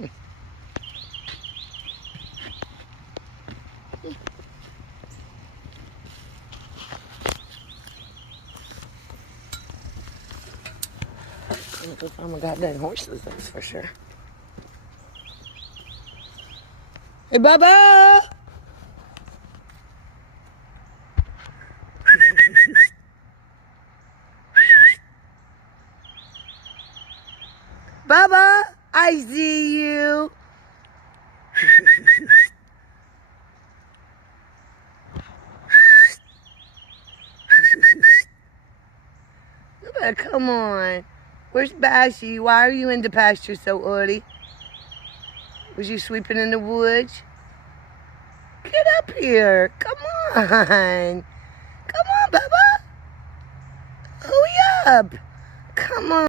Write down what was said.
I'm gonna find my goddamn horses, that's for sure. Hey, Bubba! Bubba, I see you. You better come on. Where's Bashy? Why are you in the pasture so early? Was you sweeping in the woods? Get up here. Come on. Come on, Bubba. Hurry up. Come on.